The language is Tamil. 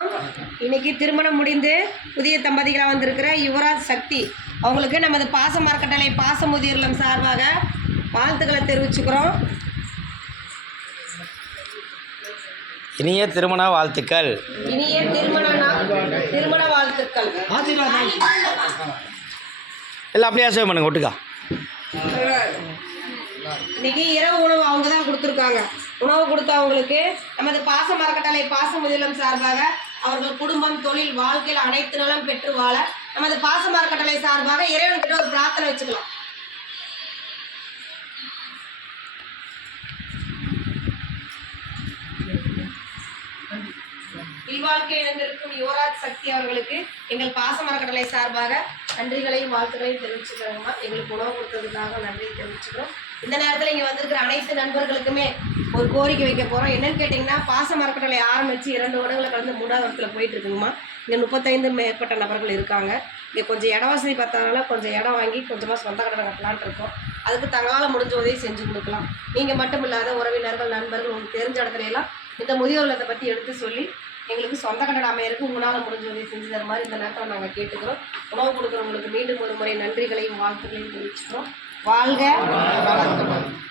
இன்னைக்கு திருமணம் முடிந்து புதிய தம்பதிகளாக வந்திருக்கிற யுவராஜ் சக்தி அவங்களுக்கு நமது பாச மரக்கட்டளை பாச முதியோர் சார்பாக வாழ்த்துக்களை தெரிவிச்சுக்கிறோம். இனிய திருமண வாழ்த்துக்கள். இனிய திருமண வாழ்த்துக்கள். எல்லாம் அப்படியே ஆசை பண்ணுங்க ஒட்டுக்கா. இன்னைக்கு இரவு உணவு அவங்க தான் கொடுத்துருக்காங்க. உணவு கொடுத்தவங்களுக்கு நமது பாச மரக்கட்டளை பாச முதியோர் சார்பாக அவர்கள் குடும்பம் தொழில் வாழ்க்கையில் அனைத்து நலம் பெற்று வாழ நமது பாச மரக்கட்டளை சார்பாக இறைவன்கிட்ட ஒரு பிரார்த்தனை வச்சுக்கலாம். இல்வாழ்க்கை இழந்திருக்கும் யுவராஜ் சக்தி அவர்களுக்கு எங்கள் பாச மரக்கட்டளை சார்பாக நன்றிகளையும் வாழ்த்துக்களையும் தெரிவிச்சுக்கிறோம்மா. எங்களுக்கு உணவு கொடுத்ததுக்காக நன்றி தெரிவிச்சுக்கிறோம். இந்த நேரத்தில் இங்கே வந்திருக்கிற அனைத்து நண்பர்களுக்குமே ஒரு கோரிக்கை வைக்க போகிறோம். என்னன்னு கேட்டிங்கன்னா, பாச மரக்கட்டளை ஆரம்பித்து 2 வருடங்களை கடந்து 3வது வருடத்தில் போயிட்டு இருக்குங்கம்மா. இங்கே 35 மேற்பட்ட நபர்கள் இருக்காங்க. இங்கே கொஞ்சம் இட வசதி பார்த்ததுனால கொஞ்சம் இடம் வாங்கி கொஞ்சமாக சொந்த கட்டணம் கட்டலான்ட்டு இருக்கோம். அதுக்கு தங்களால் முடிஞ்ச உதவி செஞ்சு கொடுக்கலாம். நீங்கள் மட்டும் இல்லாத உறவினர்கள் நண்பர்கள் உங்களுக்கு தெரிஞ்ச இடத்துல எல்லாம் இந்த முதியோர் இல்லத்தை பற்றி எடுத்து சொல்லி எங்களுக்கு சொந்த கட்டடம் அமையருக்கு உங்களால் முடிஞ்ச உதவி செஞ்சு தர மாதிரி இந்த நேரத்தில் நாங்கள் கேட்டுக்கிறோம். உணவு கொடுக்குறவங்களுக்கு மீண்டும் ஒரு முறை நன்றிகளையும் வாழ்த்துக்களையும் தெரிவிச்சுக்கிறோம். வாழ்க வளர்க்க.